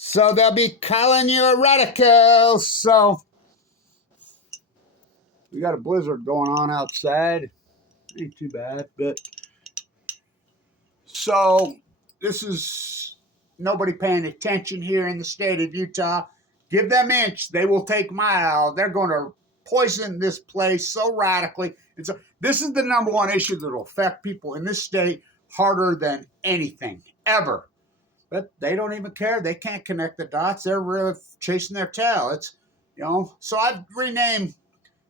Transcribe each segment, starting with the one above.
So they'll be calling you a radical. So we got a blizzard going on outside. Ain't too bad, but so this is nobody paying attention here in the state of Utah. Give them inch, they will take mile. They're going to poison this place so radically. And so this is the number one issue that will affect people in this state harder than anything ever. But they don't even care. They can't connect the dots. They're really chasing their tail. It's, so I've renamed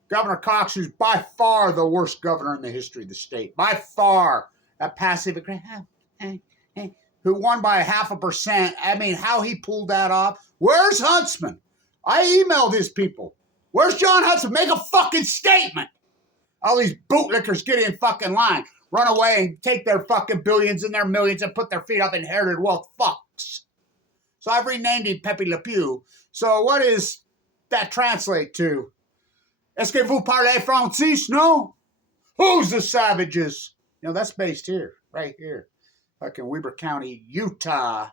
Governor Cox, who's by far the worst governor in the history of the state. By far. That passive aggressive, who won by 0.5%. I mean, how he pulled that off. Where's Huntsman? I emailed his people. Where's John Huntsman? Make a fucking statement. All these bootlickers get in fucking line. Run away and take their fucking billions and their millions and put their feet up inherited wealth fucks. So I've renamed him Pepe Le Pew. So what does that translate to? Est-ce que vous parlez français? No? Who's the savages? That's based here, right here. Fucking Weber County, Utah.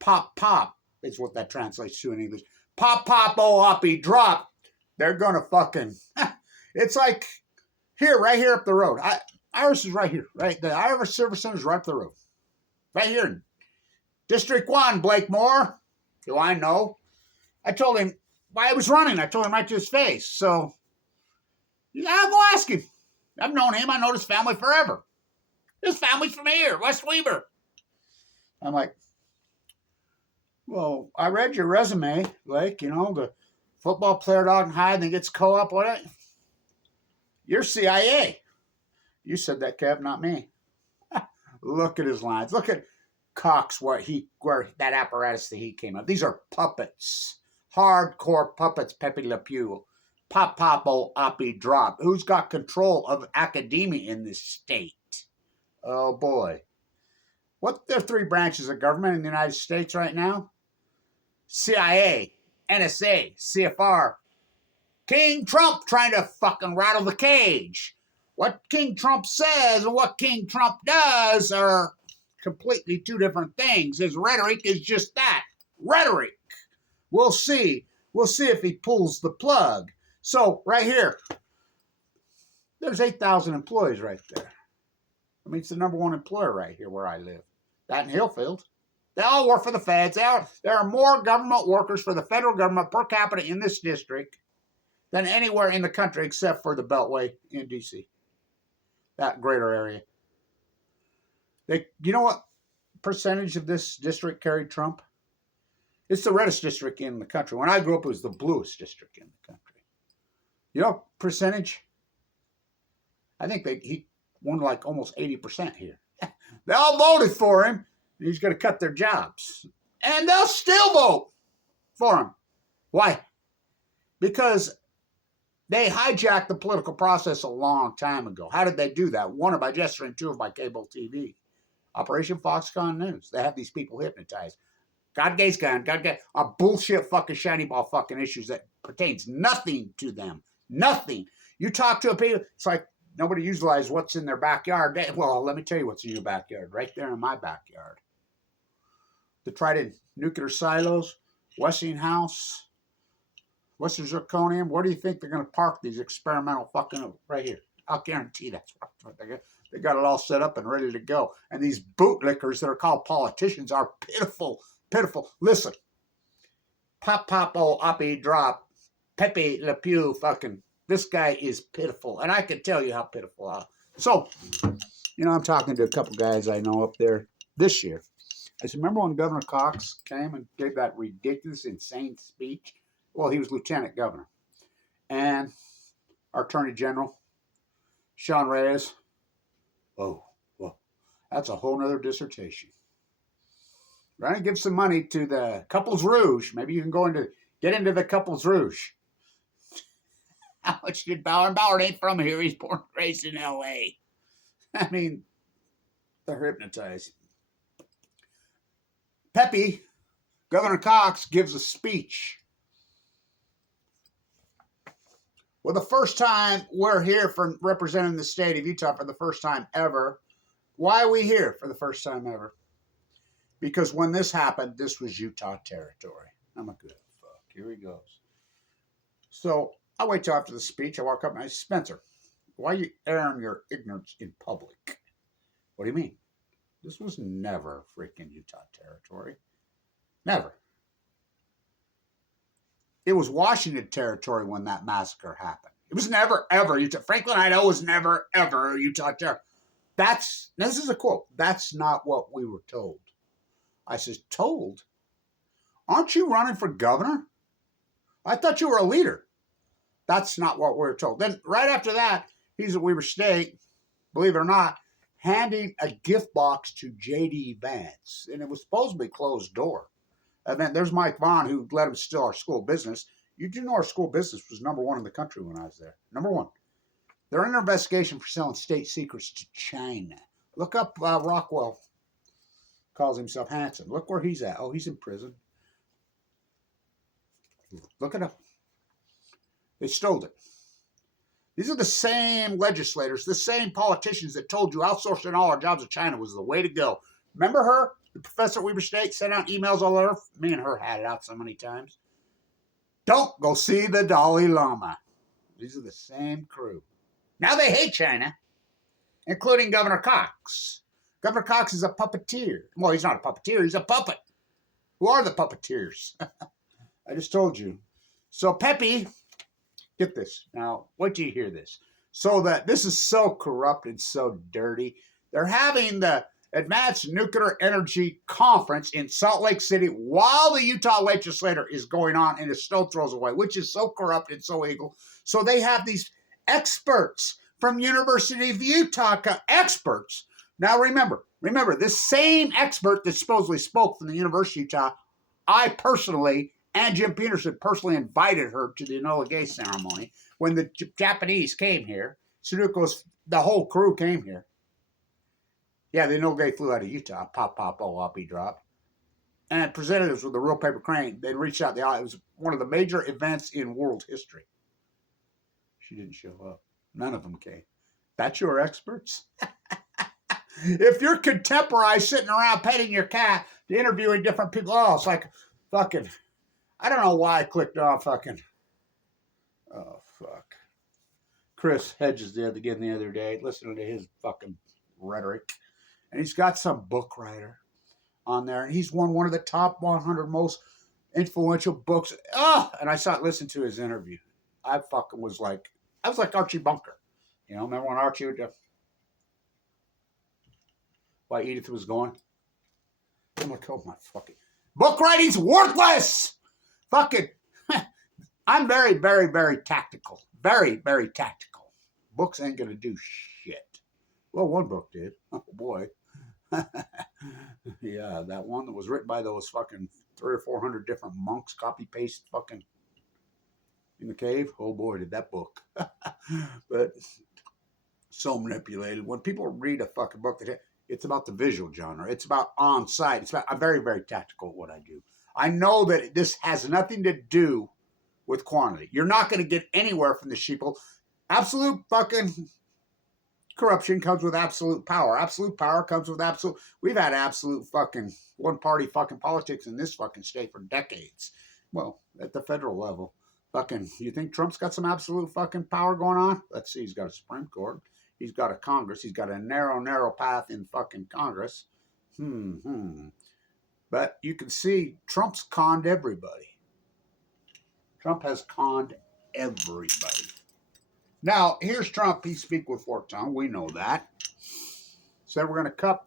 Pop, pop is what that translates to in English. Pop, pop, oh, uppy, drop. They're going to fucking... It's like here, right here up the road. Iris is right here, right? The Iris Service Center is right up the road. Right here. District 1, Blake Moore. Do I know? I told him why he was running. I told him right to his face. So, yeah, go ask him. I've known him. I know his family forever. His family's from here, West Weber. I'm like, well, I read your resume, Blake. The football player dog and hide, then gets co-op. What? You're CIA. You said that, Kev, not me. Look at his lines. Look at Cox, where that apparatus that he came up. These are puppets. Hardcore puppets, Pepe Le Pew. Pop, pop, oh, oppie, drop. Who's got control of academia in this state? Oh, boy. What are 3 branches of government in the United States right now? CIA, NSA, CFR. King Trump trying to fucking rattle the cage. What King Trump says and what King Trump does are completely 2 different things. His rhetoric is just that, rhetoric. We'll see. We'll see if he pulls the plug. So, right here, there's 8,000 employees right there. I mean, it's the number 1 employer right here where I live. That in Hillfield. They all work for the feds. There are more government workers for the federal government per capita in this district than anywhere in the country except for the Beltway in D.C. That greater area. You know what percentage of this district carried Trump? It's the reddest district in the country. When I grew up, it was the bluest district in the country. You know percentage? I think he won like almost 80% here. They all voted for him. He's going to cut their jobs. And they'll still vote for him. Why? Because they hijacked the political process a long time ago. How did they do that? 1, by gesturing, 2, by cable TV. Operation Foxconn News. They have these people hypnotized. God gay's gun, God gay, are bullshit fucking shiny ball fucking issues that pertains nothing to them. Nothing. You talk to a people, it's like nobody utilizes what's in their backyard. Well, let me tell you what's in your backyard. Right there in my backyard. The Trident nuclear silos, Westinghouse, Western Zirconium. Where do you think they're going to park these experimental fucking right here? I'll guarantee that's what they got. They got it all set up and ready to go. And these bootlickers that are called politicians are pitiful, pitiful. Listen, pop, pop, oh, oppie, drop, Pepe Le Pew, fucking, this guy is pitiful. And I can tell you how pitiful. So, I'm talking to a couple guys I know up there this year. I said, remember when Governor Cox came and gave that ridiculous, insane speech? Well, he was lieutenant governor. And our attorney general, Sean Reyes. Oh, well, that's a whole nother dissertation. We're going to give some money to the Couples Rouge. Maybe you can get into the Couples Rouge. How much did Bauer? Bauer ain't from here. He's born and raised in L.A. I mean, they're hypnotized. Pepe, Governor Cox, gives a speech. Well, the first time we're here for representing the state of Utah for the first time ever. Why are we here for the first time ever? Because when this happened, this was Utah territory. I'm a good fuck. Here he goes. So I wait till after the speech. I walk up and I say, Spencer, why are you airing your ignorance in public? What do you mean? This was never freaking Utah territory. Never. It was Washington territory when that massacre happened. It was never, ever Utah. Franklin, Idaho was never, ever Utah territory. This is a quote. That's not what we were told. I says, told? Aren't you running for governor? I thought you were a leader. That's not what we were told. Then right after that, he's at Weber State, believe it or not, handing a gift box to J.D. Vance. And it was supposed to be closed door. And then there's Mike Vaughn, who let him steal our school business. You do know our school business was #1 in the country when I was there. #1. They're under investigation for selling state secrets to China. Look up Rockwell. Calls himself Hanson. Look where he's at. Oh, he's in prison. Look it up. They stole it. These are the same legislators, the same politicians that told you outsourcing all our jobs to China was the way to go. Remember her? The professor at Weber State sent out emails all over. Me and her had it out so many times. Don't go see the Dalai Lama. These are the same crew. Now they hate China, including Governor Cox. Governor Cox is a puppeteer. Well, he's not a puppeteer. He's a puppet. Who are the puppeteers? I just told you. So Pepe, get this. Now, wait till you hear this. So that this is so corrupt and so dirty. They're having the Advanced Nuclear Energy Conference in Salt Lake City while the Utah legislature is going on and it still throws away, which is so corrupt and so evil. So they have these experts from University of Utah, experts. Now remember, this same expert that supposedly spoke from the University of Utah, I personally, and Jim Peterson personally invited her to the Enola Gay ceremony when the Japanese came here. Sudoku's, the whole crew came here. Yeah, the Enola Gay flew out of Utah. Pop, oh, up, he dropped. And presented us with a real paper crane. They reached out the aisle. It was one of the major events in world history. She didn't show up. None of them came. That's your experts? If you're contemporary sitting around petting your cat, interviewing different people, oh, it's like fucking, I don't know why I clicked on fucking, oh, fuck. Chris Hedges the other day, listening to his fucking rhetoric. And he's got some book writer on there. And he's won one of the top 100 most influential books. Oh, and I listened to his interview. I was like Archie Bunker. You know, remember when Archie would why Edith was going? I'm like, oh my fucking book writing's worthless. Fucking, I'm very, very, very tactical. Very, very tactical. Books ain't gonna do shit. Well, one book did. Oh boy. Yeah, that one that was written by those fucking 300 or 400 different monks, copy paste fucking in the cave. Oh boy, did that book. But so manipulated. When people read a fucking book, it's about the visual genre. It's about on site. I'm very, very tactical at what I do. I know that this has nothing to do with quantity. You're not going to get anywhere from the sheeple. Absolute fucking corruption comes with absolute power. Absolute power comes with absolute. We've had absolute fucking one party fucking politics in this fucking state for decades. Well, at the federal level. Fucking, you think Trump's got some absolute fucking power going on? Let's see, he's got a Supreme Court. He's got a Congress. He's got a narrow path in fucking Congress. But you can see Trump's conned everybody. Trump has conned everybody. Now, here's Trump. He speak with forked tongue. We know that. Said we're going to cut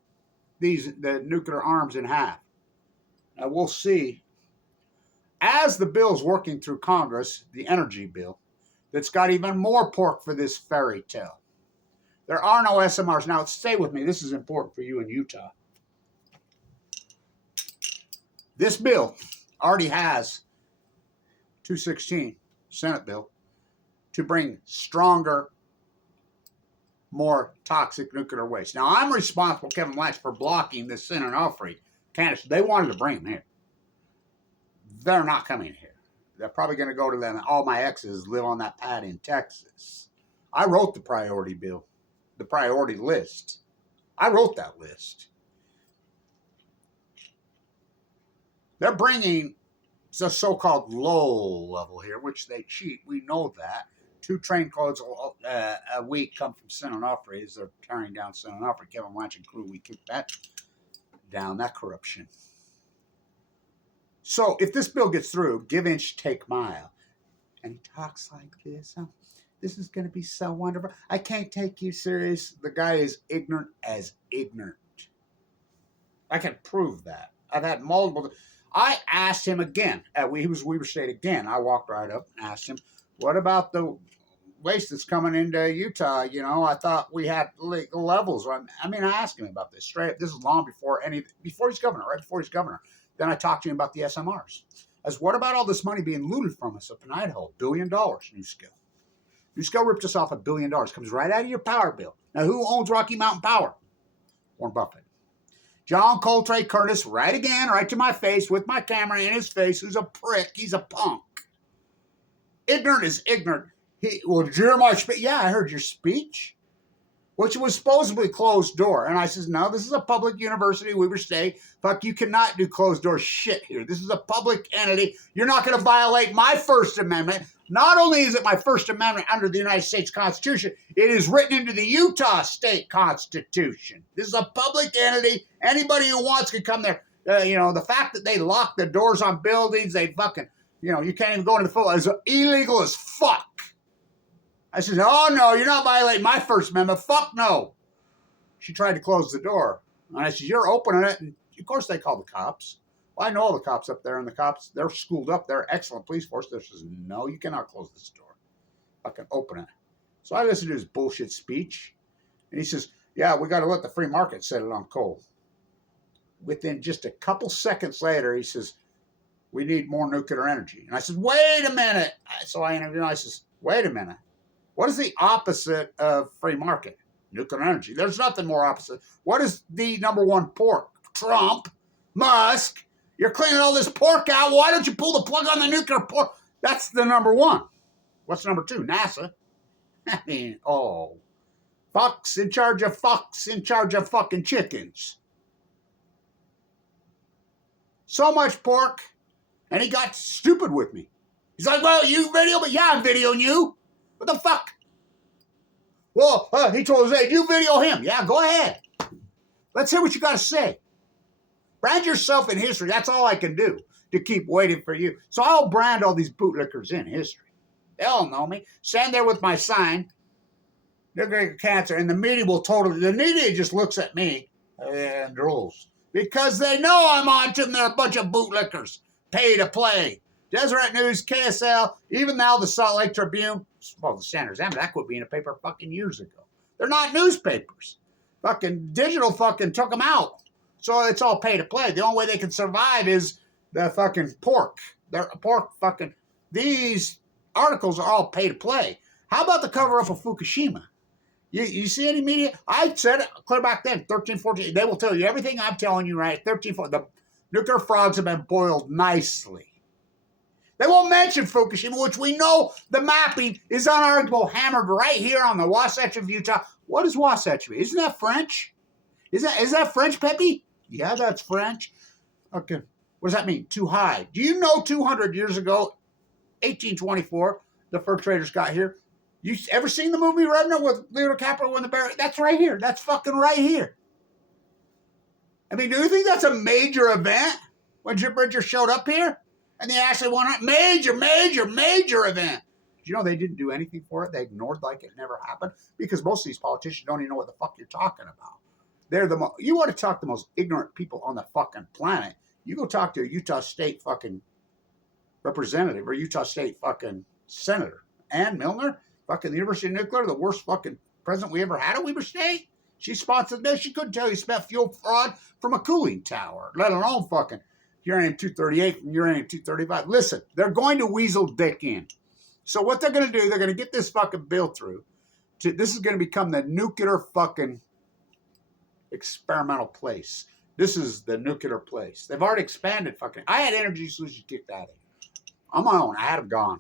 the nuclear arms in half. Now, we'll see. As the bill's working through Congress, the energy bill, that's got even more pork for this fairy tale. There are no SMRs. Now, stay with me. This is important for you in Utah. This bill already has 216 Senate bill to bring stronger, more toxic nuclear waste. Now, I'm responsible, Kevin Latch, for blocking this Senate Onofre candidates. They wanted to bring them here. They're not coming here. They're probably going to go to them. All my exes live on that pad in Texas. I wrote the priority bill, the priority list. I wrote that list. They're bringing the so-called low level here, which they cheat. We know that. 2 train codes a week come from San Onofre as they're tearing down San Onofre. Kevin Watch and crew, we kick that down, that corruption. So if this bill gets through, give inch, take mile. And he talks like this. Oh, this is going to be so wonderful. I can't take you serious. The guy is ignorant as ignorant. I can prove that. I've had multiple. I asked him again. He was Weber State again. I walked right up and asked him, what about the waste that's coming into Utah? You know, I thought we had legal levels. I mean, I asked him about this straight up. This is long before he's governor, right before he's governor. Then I talked to him about the SMRs. As what about all this money being looted from us up in Idaho? $1 billion, NuScale. NuScale ripped us off $1 billion. Comes right out of your power bill. Now, who owns Rocky Mountain Power? Warren Buffett. John Coltrane Curtis, right again, right to my face, with my camera in his face, who's a prick. He's a punk. Ignorant is ignorant. Well, did you hear my speech? Yeah, I heard your speech, which was supposedly closed door. And I says, no, this is a public university, Weber State. Fuck, you cannot do closed door shit here. This is a public entity. You're not going to violate my First Amendment. Not only is it my First Amendment under the United States Constitution, it is written into the Utah State Constitution. This is a public entity. Anybody who wants can come there. The fact that they lock the doors on buildings, they fucking, you can't even go into the football, is illegal as fuck. I said, oh, no, you're not violating my First Amendment. Fuck no. She tried to close the door. And I said, you're opening it. And of course they called the cops. Well, I know all the cops up there, and the cops, they're schooled up. They're excellent police force. They says, no, you cannot close this door. I can open it. So I listened to his bullshit speech. And he says, yeah, we got to let the free market set it on coal. Within just a couple seconds later, he says, we need more nuclear energy. And I said, wait a minute. So I interviewed him. I says, wait a minute. What is the opposite of free market? Nuclear energy. There's nothing more opposite. What is the number one pork? Trump, Musk. You're cleaning all this pork out. Why don't you pull the plug on the nuclear pork? That's the number one. What's number two? NASA. I mean, Fox in charge of fucking chickens. So much pork. And he got stupid with me. He's like, well, you video me? Yeah, I'm videoing you. What the fuck? Well, he told us, hey, you video him. Yeah, go ahead. Let's hear what you got to say. Brand yourself in history. That's all I can do to keep waiting for you. So I'll brand all these bootlickers in history. They all know me. Stand there with my sign. They're going to get cancer. And the media just looks at me and drools. Because they know I'm on to them. They're a bunch of bootlickers. Pay to play. Deseret News, KSL, even now the Salt Lake Tribune. Well, the Standard Examiner, that quit being a paper fucking years ago. They're not newspapers. Fucking digital fucking took them out. So it's all pay to play. The only way they can survive is the fucking pork. These articles are all pay to play. How about the cover up of Fukushima? You see any media? I said it clear back then, 13, 14. They will tell you everything I'm telling you right. 13, 14. The nuclear frogs have been boiled nicely. They won't mention Fukushima, which we know the mapping is unarguable, hammered right here on the Wasatch of Utah. What is Wasatch? Isn't that French? Is that French, Pepe? Yeah, that's French. Okay. What does that mean? Too high. Do you know 200 years ago, 1824, the fur traders got here? You ever seen the movie Revenant with Leonardo DiCaprio and the bear? That's right here. That's fucking right here. I mean, do you think that's a major event when Jim Bridger showed up here? And they actually won a major event. You know, they didn't do anything for it. They ignored like it never happened because most of these politicians don't even know what the fuck you're talking about. You want to talk to the most ignorant people on the fucking planet. You go talk to a Utah State fucking representative or Utah State fucking senator. Ann Milner, fucking the University of Nuclear, the worst fucking president we ever had at Weber State. She sponsored this. She couldn't tell you spent fuel fraud from a cooling tower, let alone fucking uranium-238 and uranium-235. Listen, they're going to weasel dick in. So what they're going to do, they're going to get this fucking bill through. This is going to become the nuclear fucking experimental place. This is the nuclear place. They've already expanded fucking. I had Energy Solutions kicked out of here. On my own. I had them gone.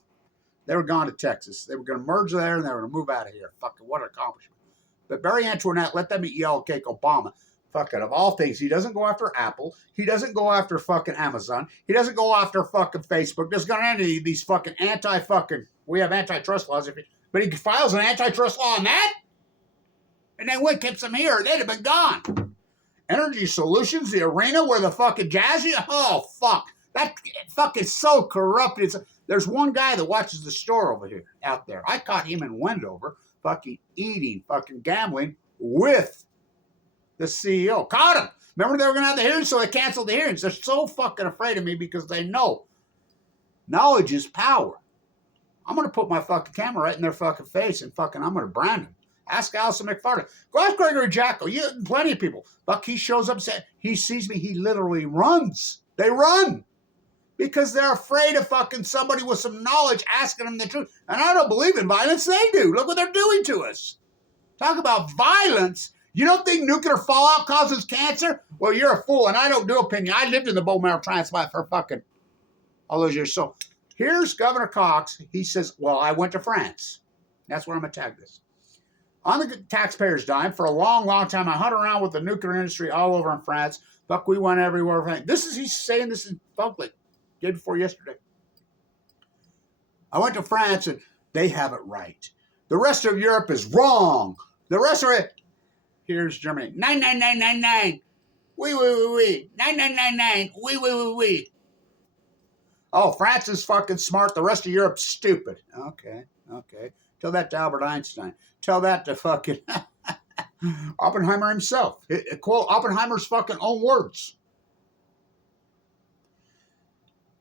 They were gone to Texas. They were going to merge there and they were going to move out of here. Fucking what an accomplishment. But Barry Antoinette, let them eat yellow cake Obama. Fucking of all things, he doesn't go after Apple. He doesn't go after fucking Amazon. He doesn't go after fucking Facebook. Doesn't go after any of these fucking we have antitrust laws, but he files an antitrust law on that? And then what keeps them here? They'd have been gone. Energy Solutions, the arena where the fucking jazzy, oh, fuck. That fucking so corrupt. There's one guy that watches the store over here, out there. I caught him in Wendover, fucking eating, fucking gambling with the CEO. Caught him. Remember they were going to have the hearing, so they canceled the hearings. They're so fucking afraid of me because they know knowledge is power. I'm going to put my fucking camera right in their fucking face and fucking I'm going to brand them. Ask Allison McFarland. Go ask Gregory Jacko. Plenty of people. Buck, he shows up, he sees me, he literally runs. They run. Because they're afraid of fucking somebody with some knowledge asking them the truth. And I don't believe in violence. They do. Look what they're doing to us. Talk about violence. You don't think nuclear fallout causes cancer? Well, you're a fool, and I don't do opinion. I lived in the bone marrow transplant for fucking all those years. So here's Governor Cox. He says, well, I went to France. That's where I'm going to tag this. On the taxpayer's dime, for a long, long time, I hung around with the nuclear industry all over in France. Fuck, we went everywhere. He's saying this in public. Day before yesterday. I went to France, and they have it right. The rest of Europe is wrong. The rest of it, here's Germany. 99999. Oui. 9999. Oui. Oh, France is fucking smart. The rest of Europe's stupid. Okay. Tell that to Albert Einstein. Tell that to fucking Oppenheimer himself. Quote Oppenheimer's fucking own words.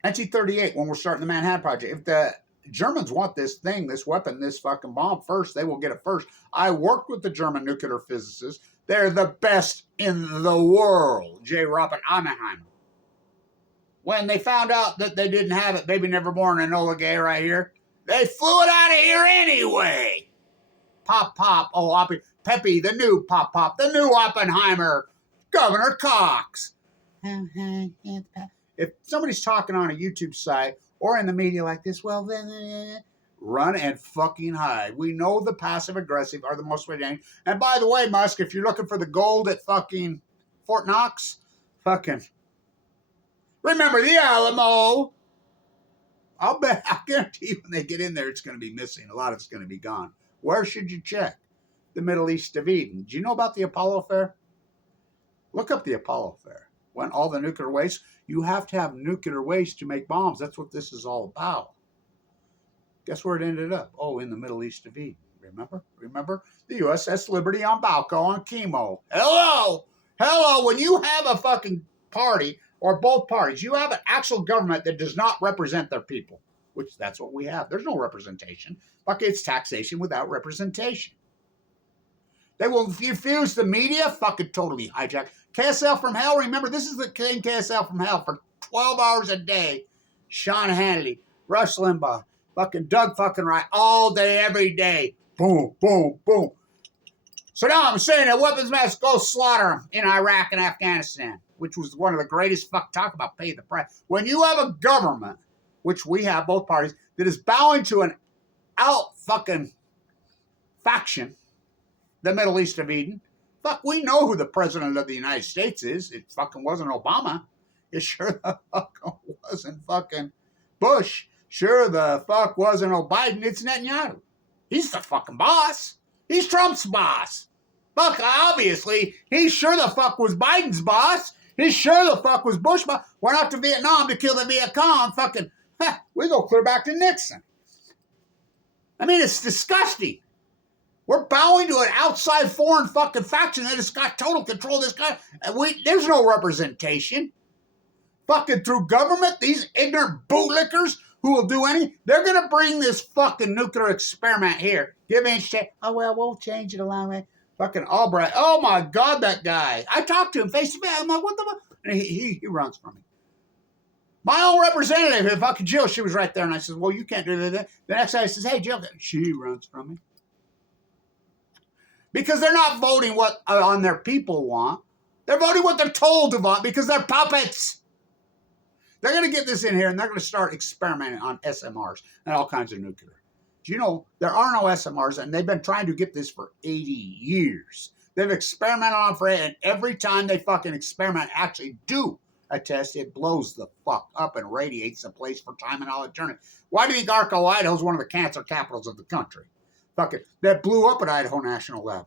1938, when we're starting the Manhattan Project. If the Germans want this thing, this weapon, this fucking bomb first, they will get it first. I worked with the German nuclear physicists. They're the best in the world. J. Robert Oppenheimer. When they found out that they didn't have it, baby never born, Enola Gay right here, they flew it out of here anyway. Pop. Oh, Pepe, the new Pop. The new Oppenheimer. Governor Cox. If somebody's talking on a YouTube site or in the media like this, well, then run and fucking hide. We know the passive-aggressive are the most ready. And by the way, Musk, if you're looking for the gold at fucking Fort Knox, fucking remember the Alamo. I guarantee you when they get in there, it's going to be missing. A lot of it's going to be gone. Where should you check? The Middle East of Eden. Do you know about the Apollo Affair? Look up the Apollo Affair. When all the nuclear waste, you have to have nuclear waste to make bombs. That's what this is all about. Guess where it ended up? Oh, in the Middle East of Eden. Remember? The USS Liberty on Balco on Chemo. Hello. When you have a fucking party, or both parties, you have an actual government that does not represent their people, which that's what we have. There's no representation. Fuck, it's taxation without representation. They will refuse the media, fucking totally hijack. KSL from hell, remember, this is the same KSL from hell for 12 hours a day. Sean Hannity, Rush Limbaugh, fucking Doug fucking Wright, all day, every day. Boom. Saddam Hussein, that weapons mass, go slaughter them in Iraq and Afghanistan, which was one of the greatest talk about pay the price. When you have a government, which we have, both parties, that is bowing to an out fucking faction, the Middle East of Eden. Fuck, we know who the president of the United States is. It fucking wasn't Obama. It sure the fuck wasn't fucking Bush. Sure the fuck wasn't Biden. It's Netanyahu. He's the fucking boss. He's Trump's boss. Fuck, obviously, he sure the fuck was Biden's boss. He sure the fuck was Bush's boss. Went out to Vietnam to kill the Viet Cong. Fucking, we go clear back to Nixon. I mean, it's disgusting. We're bowing to an outside foreign fucking faction that has got total control of this guy. There's no representation. Fucking through government, these ignorant bootlickers who will do anything, they're going to bring this fucking nuclear experiment here. Give me a shit. Oh, well, we'll change it along with fucking Albright. Oh, my God, that guy. I talked to him face to face. I'm like, what the fuck? And he runs from me. My own representative, fucking Jill, she was right there. And I said, well, you can't do that. The next guy says, hey, Jill. She runs from me. Because they're not voting what on their people want. They're voting what they're told to vote because they're puppets. They're going to get this in here and they're going to start experimenting on SMRs and all kinds of nuclear. Do you know there are no SMRs and they've been trying to get this for 80 years. They've experimented on for it, and every time they fucking experiment, actually do a test, it blows the fuck up and radiates the place for time and all eternity. Why do you think Arco, Idaho is one of the cancer capitals of the country? Fucking, that blew up at Idaho National Lab.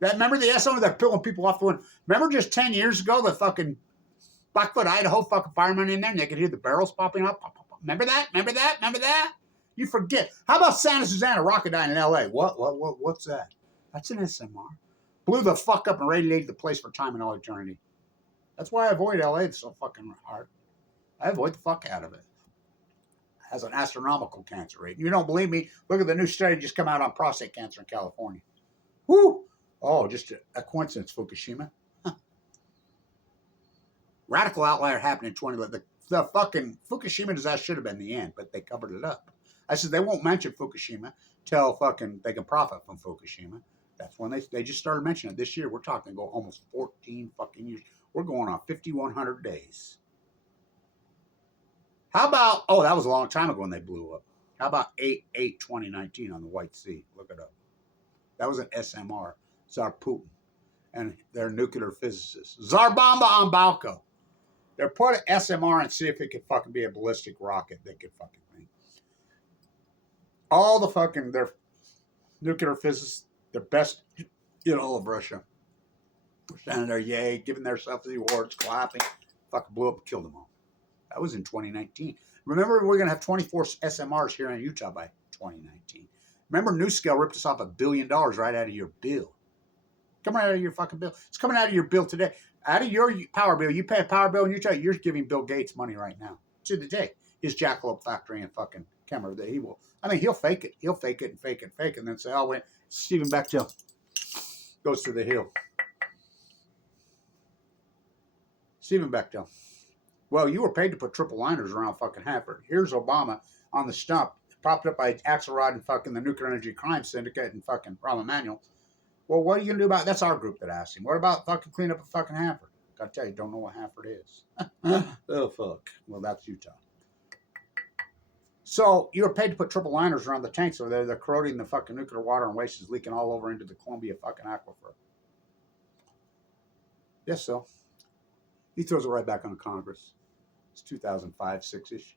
That, remember the SO that pulling people off the window? Remember just 10 years ago, the fucking Blackfoot, Idaho fucking firemen in there, and they could hear the barrels popping up? Remember that? Remember that? Remember that? You forget. How about Santa Susana Rocketdyne in L.A.? What's that? That's an SMR. Blew the fuck up and radiated the place for time and all eternity. That's why I avoid L.A. It's so fucking hard. I avoid the fuck out of it. It has an astronomical cancer rate. You don't believe me? Look at the new study just come out on prostate cancer in California. Whoo! Oh, just a coincidence, Fukushima. Huh. Radical outlier happened in 2011. The fucking Fukushima disaster should have been the end, but they covered it up. I said they won't mention Fukushima till fucking they can profit from Fukushima. That's when they just started mentioning it this year. We're talking go almost 14 fucking years. We're going on 5,100 days. How about, oh, that was a long time ago when they blew up. How about 8/8/2019 on the White Sea? Look it up. That was an SMR. Tsar Putin and their nuclear physicists. Zarbamba on Balco. They're put an SMR and see if it could fucking be a ballistic rocket that could fucking thing. All the fucking, their nuclear physicists, their best in all of Russia. We're standing there, yay, giving themselves the awards, clapping. Fucking blew up and killed them all. That was in 2019. Remember, we're going to have 24 SMRs here in Utah by 2019. Remember, NewScale ripped us off $1 billion right out of your bill. Coming out of your fucking bill. It's coming out of your bill today. Out of your power bill. You pay a power bill in Utah, you're giving Bill Gates money right now. To the day. His jackalope factory and fucking camera that he will. I mean, he'll fake it. He'll fake it and fake it and fake it and then say, oh, wait, Stephen Bechtel goes to the hill. Stephen Bechtel. Well, you were paid to put triple liners around fucking Hanford. Here's Obama on the stump, propped up by Axelrod and fucking the Nuclear Energy Crime Syndicate and fucking Rahm Emanuel. Well, what are you going to do about it? That's our group that asked him. What about fucking clean up a fucking Hanford? Gotta tell you, don't know what Hanford is. Oh, fuck. Well, that's Utah. So you were paid to put triple liners around the tanks over there. They're corroding the fucking nuclear water and waste is leaking all over into the Columbia fucking aquifer. Yes, so. He throws it right back on Congress. It's 2005, 6-ish.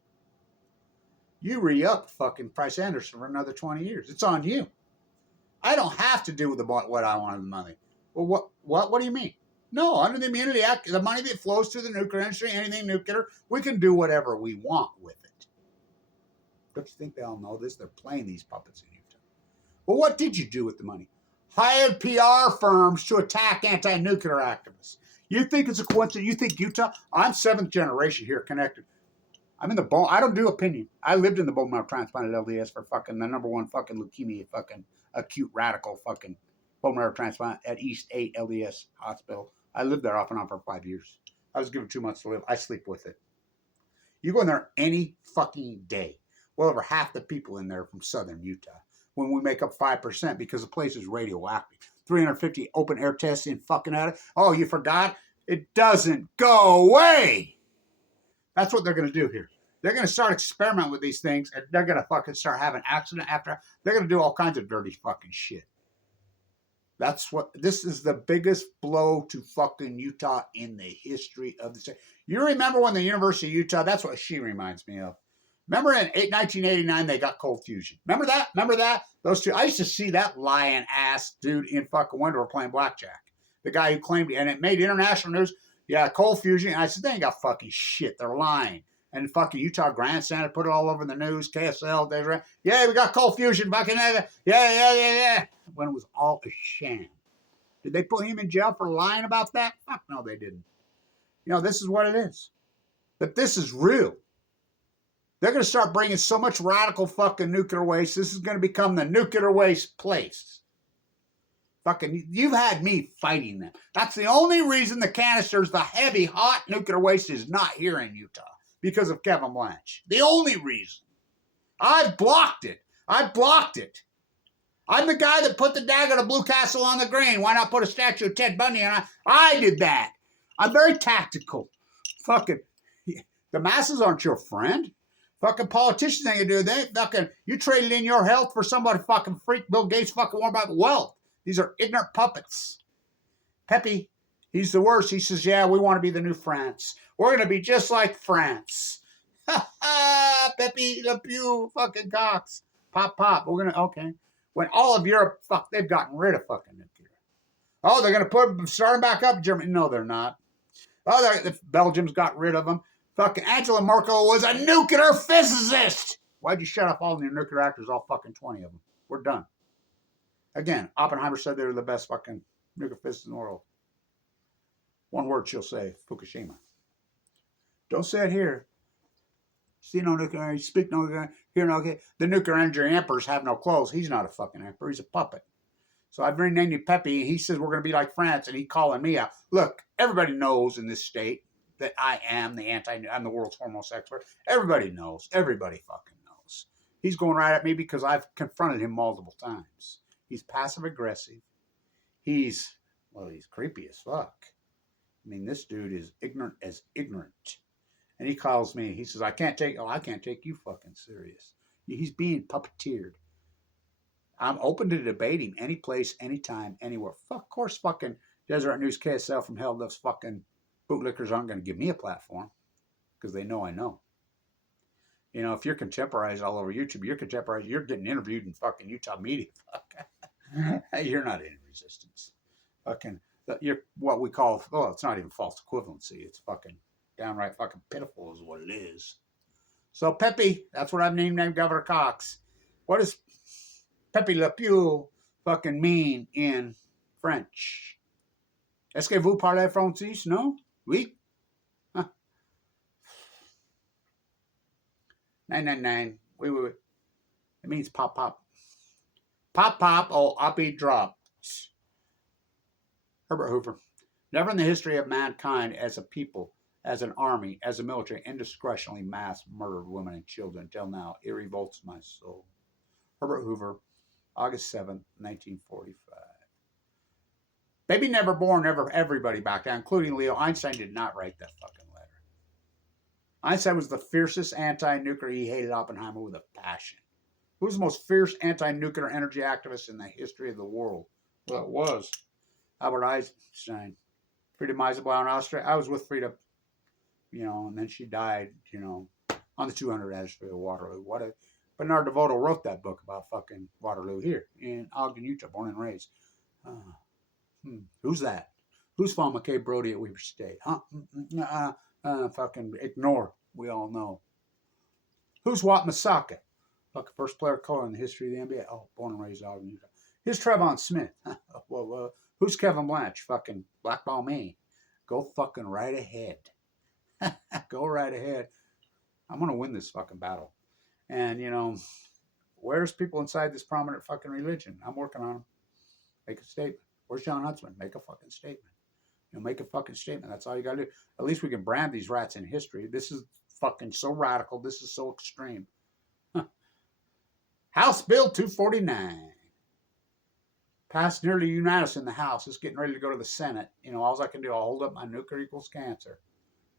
You re-upped fucking Price Anderson for another 20 years. It's on you. I don't have to do with what I want with the money. Well, what do you mean? No, under the Immunity Act, the money that flows to the nuclear industry, anything nuclear, we can do whatever we want with it. Don't you think they all know this? They're playing these puppets in Utah. Well, what did you do with the money? Hired PR firms to attack anti-nuclear activists. You think it's a coincidence? You think Utah? I'm 7th generation here connected. I'm in the bone. I don't do opinion. I lived in the bone marrow transplanted LDS for fucking the #1 fucking leukemia fucking acute radical fucking bone marrow transplant at East 8 LDS Hospital. I lived there off and on for 5 years. I was given 2 months to live. I sleep with it. You go in there any fucking day. Well, over half the people in there are from southern Utah. When we make up 5% because the place is radioactive. 350 open air testing fucking at it. Oh, you forgot? It doesn't go away. That's what they're going to do here. They're going to start experimenting with these things, and they're going to fucking start having accident after. They're going to do all kinds of dirty fucking shit. This is the biggest blow to fucking Utah in the history of the state. You remember when the University of Utah, that's what she reminds me of. Remember in 1989, they got cold fusion. Remember that? Remember that? Those two. I used to see that lying ass dude in fucking Windover playing blackjack. The guy who claimed it, and it made international news. Yeah, cold fusion. And I said, they ain't got fucking shit. They're lying. And fucking Utah grandstand put it all over the news. KSL, yeah, we got cold fusion. Fucking yeah. When it was all a sham. Did they put him in jail for lying about that? Fuck no, they didn't. You know, this is what it is. But this is real. They're going to start bringing so much radical fucking nuclear waste. This is going to become the nuclear waste place. Fucking, you've had me fighting them. That's the only reason the canisters, the heavy, hot nuclear waste is not here in Utah. Because of Kevin Blanche. The only reason. I've blocked it. I'm the guy that put the dagger to Blue Castle on the green. Why not put a statue of Ted Bundy? And I did that. I'm very tactical. Fucking, the masses aren't your friend. Fucking politicians ain't gonna do that. Fucking, you traded in your health for somebody fucking freak Bill Gates fucking worried about wealth. These are ignorant puppets. Pepe, he's the worst. He says, yeah, we want to be the new France. We're going to be just like France. Ha ha, Pepe Le Pew, fucking COX. Pop, pop. We're going to, okay. When all of Europe, fuck, they've gotten rid of fucking nuclear. Oh, they're going to start them back up, Germany. No, they're not. Oh, Belgium's got rid of them. Fucking Angela Merkel was a nuclear physicist. Why'd you shut off all the nuclear reactors, all fucking 20 of them? We're done. Again, Oppenheimer said they were the best fucking nuclear physicists in the world. One word she'll say, Fukushima. Don't say it here. See no nuclear, speak no nuclear, hear no nuclear. The nuclear energy emperors have no clothes. He's not a fucking emperor. He's a puppet. So I've renamed him Pepe. He says we're going to be like France, and he's calling me out. Look, everybody knows in this state that I am I'm the world's foremost expert. Everybody knows. Everybody fucking knows. He's going right at me because I've confronted him multiple times. He's passive aggressive. He's creepy as fuck. I mean, this dude is ignorant as ignorant. And he calls me. He says, I can't take you fucking serious. He's being puppeteered. I'm open to debating any place, anytime, anywhere. Of course, fucking Deseret News KSL from hell, those fucking bootlickers aren't going to give me a platform because they know I know. You know, if you're contemporized all over YouTube, you're getting interviewed in fucking Utah media. You're not in resistance. Fucking, you're what we call, it's not even false equivalency. It's fucking downright fucking pitiful is what it is. So Pepe, that's what I've named Governor COX. What does Pepe Le Pew fucking mean in French? Est-ce que vous parlez français? No? Oui? Huh. 999. Wait. It means pop, pop. Pop, pop, oh, uppy dropped. Herbert Hoover. Never in the history of mankind as a people, as an army, as a military, indiscretionally mass murdered women and children until now. It revolts my soul. Herbert Hoover, August 7th, 1945. Baby never born, never everybody back down, including Leo. Einstein did not write that fucking letter. Einstein was the fiercest anti-nuclear. He hated Oppenheimer with a passion. Who was the most fierce anti-nuclear energy activist in the history of the world? Well, it was Albert Einstein. Frida Meisel in Austria. I was with Frida, and then she died, on the 200 anniversary of Waterloo. Bernard DeVoto wrote that book about fucking Waterloo here in Ogden, Utah, born and raised. Who's that? Who's Fawn McKay Brody at Weber State? Huh? Fucking ignore. We all know. Who's Wat Masaka? Fucking first player of color in the history of the NBA. Oh, born and raised Ogden, Utah. Here's Trevon Smith. Who's Kevin Blanche? Fucking blackball me. Go fucking right ahead. Go right ahead. I'm going to win this fucking battle. And, where's people inside this prominent fucking religion? I'm working on them. Make a statement. Where's John Huntsman? Make a fucking statement. Make a fucking statement. That's all you got to do. At least we can brand these rats in history. This is fucking so radical. This is so extreme. House Bill 249. Passed nearly unanimous in the House. It's getting ready to go to the Senate. All I can do, I'll hold up my nuclear equals cancer.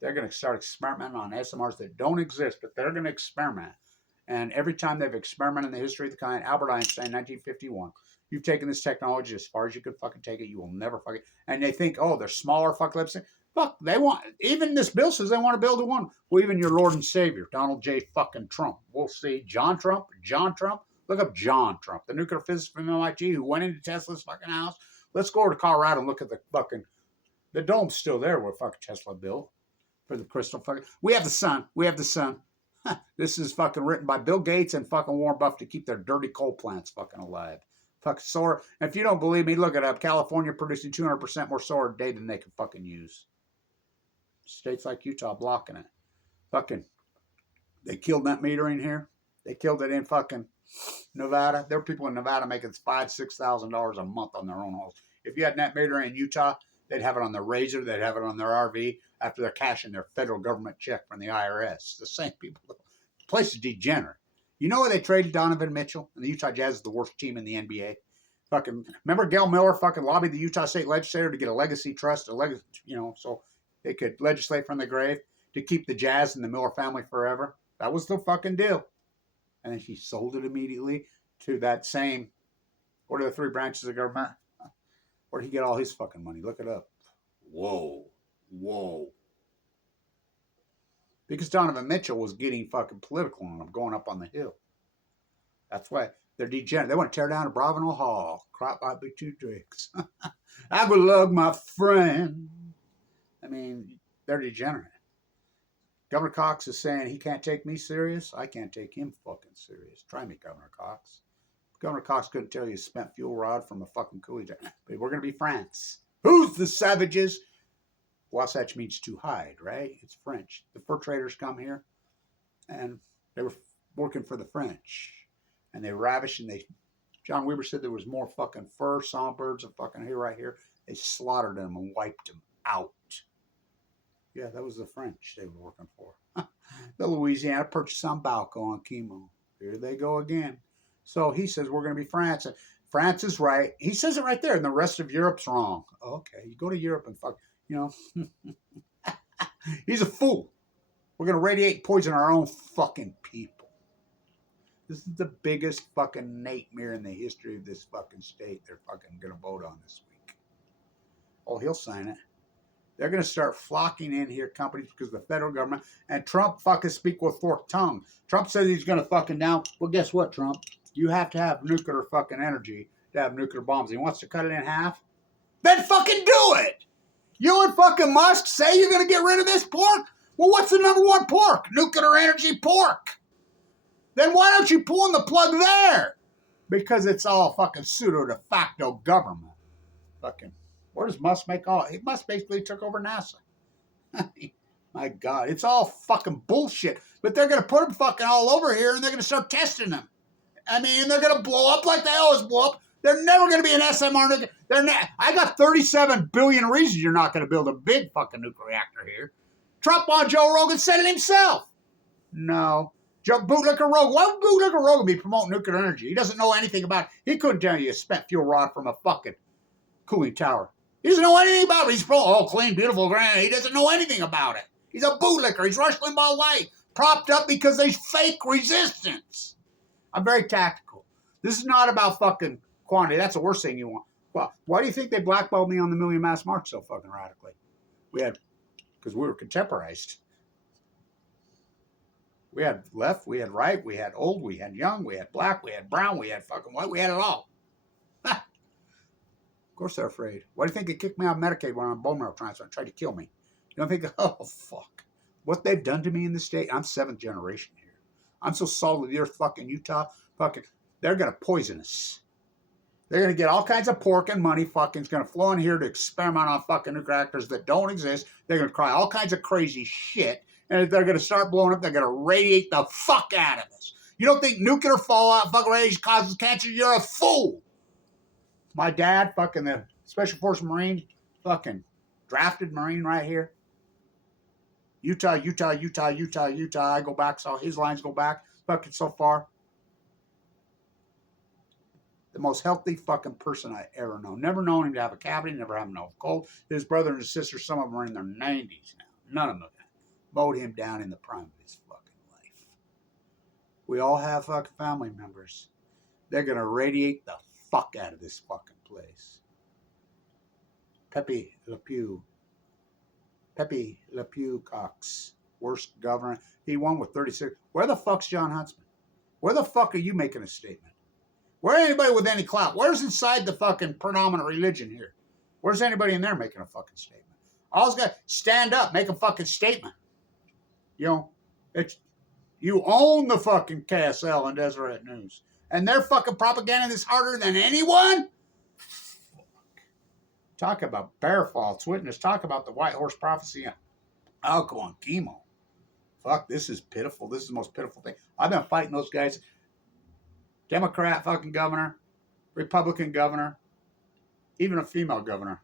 They're going to start experimenting on SMRs that don't exist, but they're going to experiment. And every time they've experimented in the history of the kind, Albert Einstein, 1951, you've taken this technology as far as you could fucking take it. You will never fucking, and they think, they're smaller fuck lips. Fuck, they want, even this bill says they want to build a one. Well, even your Lord and Savior, Donald J. fucking Trump. We'll see. John Trump. Look up John Trump, the nuclear physicist from MIT who went into Tesla's fucking house. Let's go over to Colorado and look at the dome's still there where fucking Tesla built for the crystal fucking. We have the sun. This is fucking written by Bill Gates and fucking Warren Buffett to keep their dirty coal plants fucking alive. Fucking solar. And if you don't believe me, look it up. California producing 200% more solar a day than they can fucking use. States like Utah blocking it. Fucking, they killed net metering here. They killed it in fucking Nevada. There were people in Nevada making $5,000-$6,000 a month on their own homes. If you had net metering in Utah, they'd have it on their Razor. They'd have it on their RV after they're cashing their federal government check from the IRS. The same people. The place is degenerate. You know where they traded Donovan Mitchell? And the Utah Jazz is the worst team in the NBA. Fucking, remember Gail Miller fucking lobbied the Utah State Legislature to get a legacy trust, so they could legislate from the grave to keep the Jazz and the Miller family forever. That was the fucking deal. And then she sold it immediately to that same, what are the three branches of government? Where'd he get all his fucking money? Look it up. Whoa. Whoa. Because Donovan Mitchell was getting fucking political on him, going up on the hill. That's why they're degenerate. They want to tear down a Bravenel Hall. Crop might be 2 drinks. I would love my friend. I mean, they're degenerate. Governor Cox is saying he can't take me serious. I can't take him fucking serious. Try me, Governor Cox. Governor Cox couldn't tell you spent fuel rod from a fucking coolie jar. But we're going to be France. Who's the savages? Wasatch means to hide, right? It's French. The fur traders come here, and they were working for the French. And they ravished, and John Weaver said there was more fucking fur, songbirds, and fucking here, right here. They slaughtered them and wiped them out. Yeah, that was the French they were working for. The Louisiana Purchase on Balco on chemo. Here they go again. So he says we're going to be France. France is right. He says it right there, and the rest of Europe's wrong. Okay, you go to Europe and fuck, you know. He's a fool. We're going to radiate and poison our own fucking people. This is the biggest fucking nightmare in the history of this fucking state they're fucking going to vote on this week. Oh, he'll sign it. They're going to start flocking in here, companies, because the federal government, and Trump fucking speak with forked tongue. Trump says he's going to fucking down. Well, guess what, Trump? You have to have nuclear fucking energy to have nuclear bombs. He wants to cut it in half. Then fucking do it! You and fucking Musk say you're going to get rid of this pork? Well, what's the number one pork? Nuclear energy pork. Then why don't you pull in the plug there? Because it's all fucking pseudo de facto government. Fucking. Where does Musk make all? Musk basically took over NASA. My God, it's all fucking bullshit. But they're going to put them fucking all over here, and they're going to start testing them. I mean, they're going to blow up like they always blow up. They're never going to be an SMR. I got 37 billion reasons you're not going to build a big fucking nuclear reactor here. Trump on Joe Rogan said it himself. No. Bootlicker Rogan. Why would Bootlicker Rogan be promoting nuclear energy? He doesn't know anything about it. He couldn't tell you a spent fuel rod from a fucking cooling tower. He doesn't know anything about it. He's clean, beautiful, grand. He doesn't know anything about it. He's a bootlicker. He's Rush Limbaugh light, propped up because there's fake resistance. I'm very tactical. This is not about fucking quantity. That's the worst thing you want. Well, why do you think they blackballed me on the Million Mass March so fucking radically? Because we were contemporized. We had left, we had right, we had old, we had young, we had black, we had brown, we had fucking white, we had it all. Of course they're afraid. Why do you think they kicked me out of Medicaid when I'm on bone marrow transplant and tried to kill me? You don't think, oh, fuck. What they've done to me in this state, I'm 7th generation here. I'm so solid with your fucking Utah. Fucking, they're going to poison us. They're going to get all kinds of pork and money fucking. It's going to flow in here to experiment on fucking nuclear reactors that don't exist. They're going to cry all kinds of crazy shit. And if they're going to start blowing up, they're going to radiate the fuck out of us. You don't think nuclear fallout fucking radiation causes cancer? You're a fool. My dad, fucking the Special Forces Marine, fucking drafted Marine right here. Utah. I go back, so his lines go back fucking so far. The most healthy fucking person I ever known. Never known him to have a cavity, never have him no cold. His brother and his sister, some of them are in their 90s now. None of them mowed him down in the prime of his fucking life. We all have fucking family members. They're going to radiate the fuck out of this fucking place. Pepe Le Pew COX, worst governor. He won with 36. Where the fuck's John Huntsman? Where the fuck are you making a statement? Where anybody with any clout? Where's inside the fucking predominant religion here? Where's anybody in there making a fucking statement? All's got stand up, make a fucking statement. You know, you own the fucking KSL and Deseret News. And their fucking propaganda is harder than anyone? Talk about bear false witness. Talk about the white horse prophecy and alcohol on chemo. Fuck, this is pitiful. This is the most pitiful thing. I've been fighting those guys. Democrat fucking governor, Republican governor, even a female governor,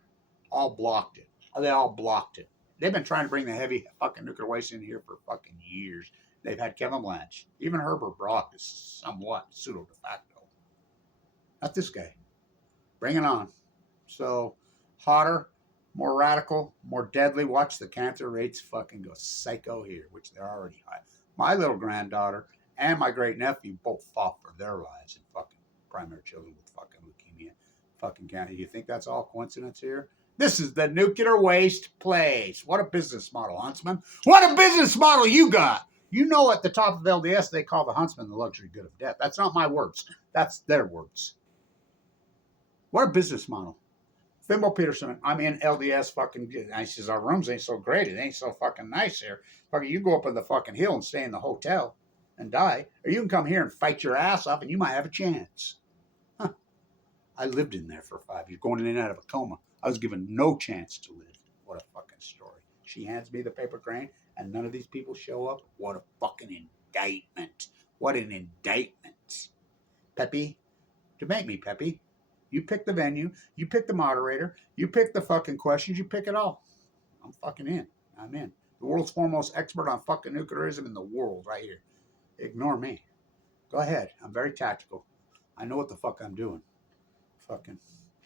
all blocked it. They all blocked it. They've been trying to bring the heavy fucking nuclear waste in here for fucking years. They've had Kevin Blanche. Even Herbert Brock is somewhat pseudo de facto. Not this guy. Bring it on. So, hotter, more radical, more deadly. Watch the cancer rates fucking go psycho here, which they're already high. My little granddaughter and my great nephew both fought for their lives in fucking primary children with fucking leukemia. Fucking county. You think that's all coincidence here? This is the nuclear waste place. What a business model, Huntsman. What a business model you got. You know, at the top of LDS, they call the Huntsman the luxury good of death. That's not my words. That's their words. What a business model. Thimble Peterson, I'm in LDS fucking. I says, our rooms ain't so great. It ain't so fucking nice here. Fucking, you go up on the fucking hill and stay in the hotel and die. Or you can come here and fight your ass off and you might have a chance. Huh. I lived in there for 5 years, going in and out of a coma. I was given no chance to live. What a fucking story. She hands me the paper crane and none of these people show up. What a fucking indictment. What an indictment. Pepe, to make me Pepe. You pick the venue, you pick the moderator, you pick the fucking questions, you pick it all. I'm fucking in. I'm in. The world's foremost expert on fucking nuclearism in the world right here. Ignore me. Go ahead. I'm very tactical. I know what the fuck I'm doing. Fucking.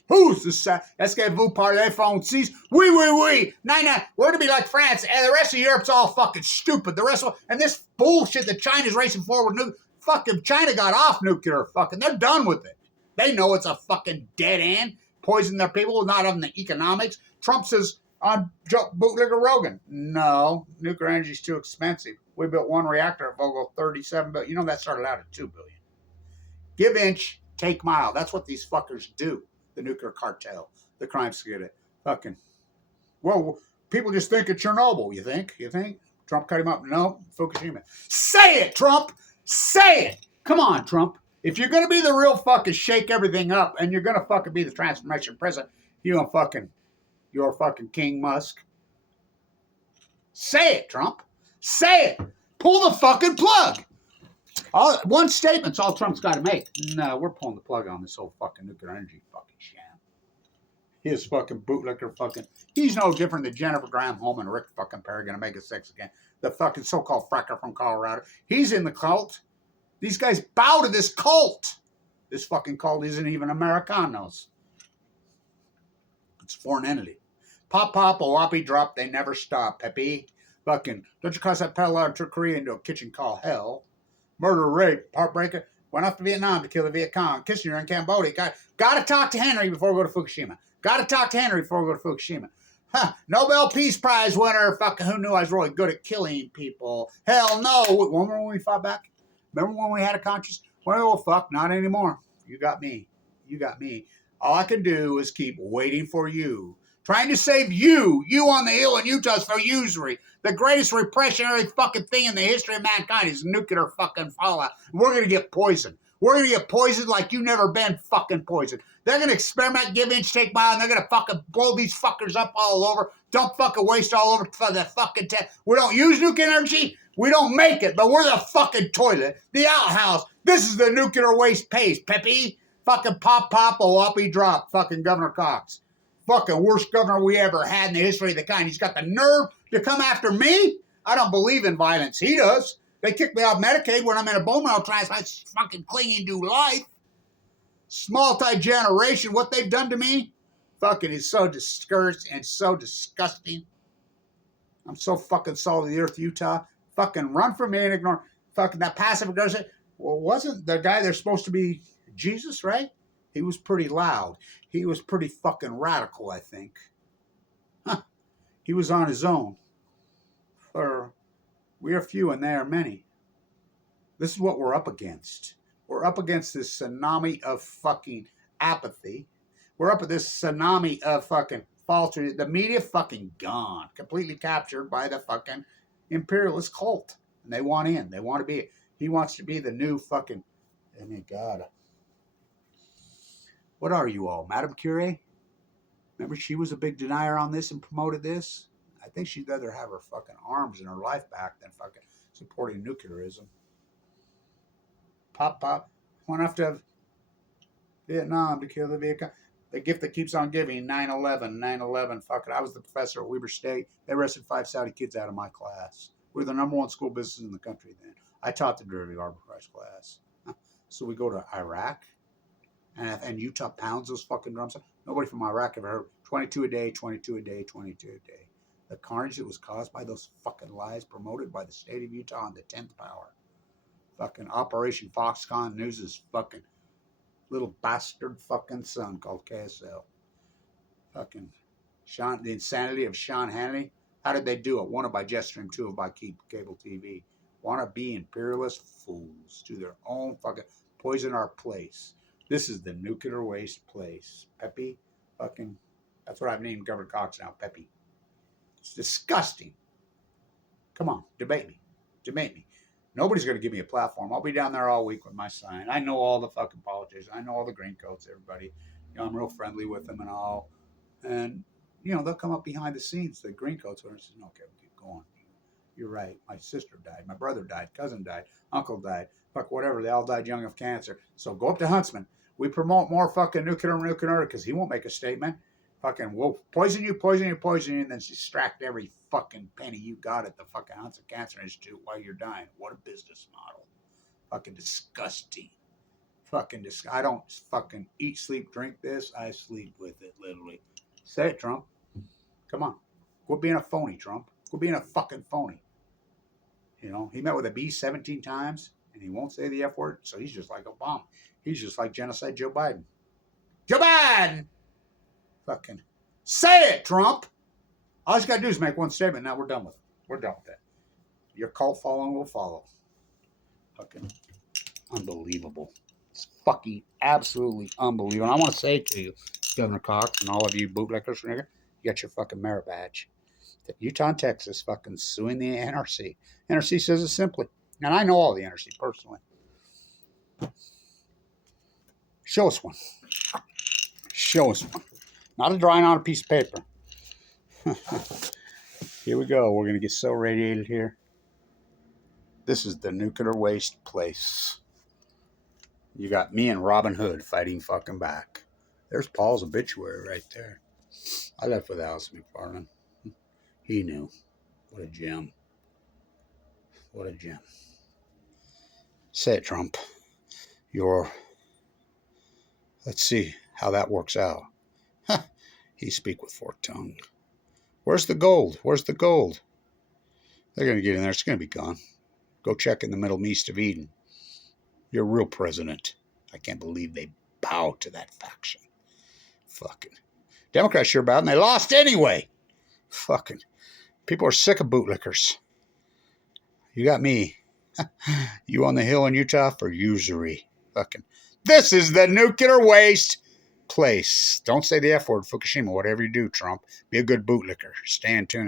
Who's this? Est-ce que vous parlez français? Oui, oui, oui. Nine. We're going to be like France, and the rest of Europe's all fucking stupid. The rest of, and this bullshit that China's racing forward. Fucking China got off nuclear. Fucking, they're done with it. They know it's a fucking dead end. Poison their people, not on the economics. Trump says on bootlegger Rogan, no, nuclear energy's too expensive. We built one reactor at Vogel, 37 billion. You know that started out at 2 billion. Give inch, take mile. That's what these fuckers do. The nuclear cartel, the crime syndicate. Fucking. Well, people just think of Chernobyl. You think? Trump cut him up? No, Fukushima. Say it, Trump. Say it. Come on, Trump. If you're going to be the real fucking shake everything up and you're going to fucking be the transformation president, you're fucking King Musk. Say it, Trump. Say it. Pull the fucking plug. One statement's all Trump's got to make. No, we're pulling the plug on this whole fucking nuclear energy fucking sham. His fucking bootlicker fucking. He's no different than Jennifer Graham Home and Rick fucking Perry going to make it sex again. The fucking so-called fracker from Colorado. He's in the cult. These guys bow to this cult. This fucking cult isn't even Americanos. It's a foreign entity. Pop, owapi, drop, they never stop, Pepe. Fucking, don't you cross that pedal out of Korea into a kitchen called hell. Murder, rape, heartbreaker. Went off to Vietnam to kill the Viet Cong. Kissinger in Cambodia. Got to talk to Henry before we go to Fukushima. Got to talk to Henry before we go to Fukushima. Huh, Nobel Peace Prize winner. Fucking, who knew I was really good at killing people? Hell no. Remember when we fought back? Remember when we had a conscience? Well, fuck, not anymore. You got me. All I can do is keep waiting for you. Trying to save you on the hill in Utah's for usury. The greatest repressionary fucking thing in the history of mankind is nuclear fucking fallout. We're going to get poisoned. We're going to get poisoned like you've never been fucking poisoned. They're going to experiment, give inch, take mile, and they're going to fucking blow these fuckers up all over, dump fucking waste all over for the fucking We don't use nuclear energy. We don't make it, but we're the fucking toilet, the outhouse. This is the nuclear waste paste, Pepe. Fucking pop, owapi, drop, fucking Governor Cox. Fucking worst governor we ever had in the history of the kind. He's got the nerve to come after me? I don't believe in violence. He does. They kicked me off Medicaid when I'm in a bone marrow transplant, fucking clinging to life. Multi-generation, what they've done to me, fucking is so discouraged and so disgusting. I'm so fucking salt of the earth, Utah. Fucking run from me and ignore fucking that passive aggressive. Well, wasn't the guy they're supposed to be Jesus, right? He was pretty loud. He was pretty fucking radical, I think. Huh. He was on his own. We are few and they are many. This is what we're up against. We're up against this tsunami of fucking apathy. We're up at this tsunami of fucking falsehood. The media fucking gone. Completely captured by the fucking imperialist cult. And they want in. They want to be. He wants to be the new fucking. I mean, God. What are you all? Madame Curie? Remember she was a big denier on this and promoted this? I think she'd rather have her fucking arms and her life back than fucking supporting nuclearism. Pop. Went off to Vietnam to kill the Viet Cong. The gift that keeps on giving, 9/11. Fucking, I was the professor at Weber State. They arrested 5 Saudi kids out of my class. We were the #1 school business in the country then. I taught the derivative arbitrage class. So we go to Iraq, and Utah pounds those fucking drums. Nobody from Iraq ever heard 22 a day. The carnage that was caused by those fucking lies promoted by the state of Utah on the 10th power. Fucking Operation Foxconn News is fucking little bastard fucking son called KSL. Fucking Sean, the insanity of Sean Hannity. How did they do it? One by Jetstream, two by cable TV. Want to be imperialist fools to their own fucking poison our place. This is the nuclear waste place. Pepe, fucking, that's what I've named Governor Cox now, Pepe. It's disgusting. Come on, debate me. Debate me. Nobody's going to give me a platform. I'll be down there all week with my sign. I know all the fucking politicians. I know all the green coats, everybody. You know, I'm real friendly with them and all. And, you know, they'll come up behind the scenes, the green coats, and say, okay, we'll keep going. You're right. My sister died. My brother died. Cousin died. Uncle died. Fuck, whatever. They all died young of cancer. So go up to Huntsman. We promote more fucking nuclear because he won't make a statement. Fucking, we'll poison you, and then extract every fucking penny you got at the fucking Huntsman Cancer Institute while you're dying. What a business model. Fucking disgusting. Fucking I don't fucking eat, sleep, drink this. I sleep with it, literally. Say it, Trump. Come on. Quit being a phony, Trump. Quit being a fucking phony. You know, he met with a bee 17 times, and he won't say the F word, so he's just like Obama. He's just like genocide Joe Biden. Joe Biden! Fucking say it, Trump! All he's got to do is make one statement. Now we're done with it. We're done with that. Your cult following will follow. Fucking unbelievable. It's fucking absolutely unbelievable. And I want to say to you, Governor Cox, and all of you bootlickers, you got your fucking merit badge. Utah and Texas fucking suing the NRC. NRC says it simply. And I know all the NRC personally. Show us one. Show us one. Not a drawing on a piece of paper. Here we go. We're going to get so radiated here. This is the nuclear waste place. You got me and Robin Hood fighting fucking back. There's Paul's obituary right there. I left with Alice McFarland. He knew. What a gem. What a gem. Say it, Trump. Let's see how that works out. He speak with forked tongue. Where's the gold? Where's the gold? They're going to get in there. It's going to be gone. Go check in the Middle East of Eden. You're a real president. I can't believe they bow to that faction. Fucking. Democrats sure bowed, and they lost anyway. Fucking. People are sick of bootlickers. You got me. You on the Hill in Utah for usury. Fucking. This is the nuclear waste place. Don't say the F word, Fukushima. Whatever you do, Trump. Be a good bootlicker. Stay in tune.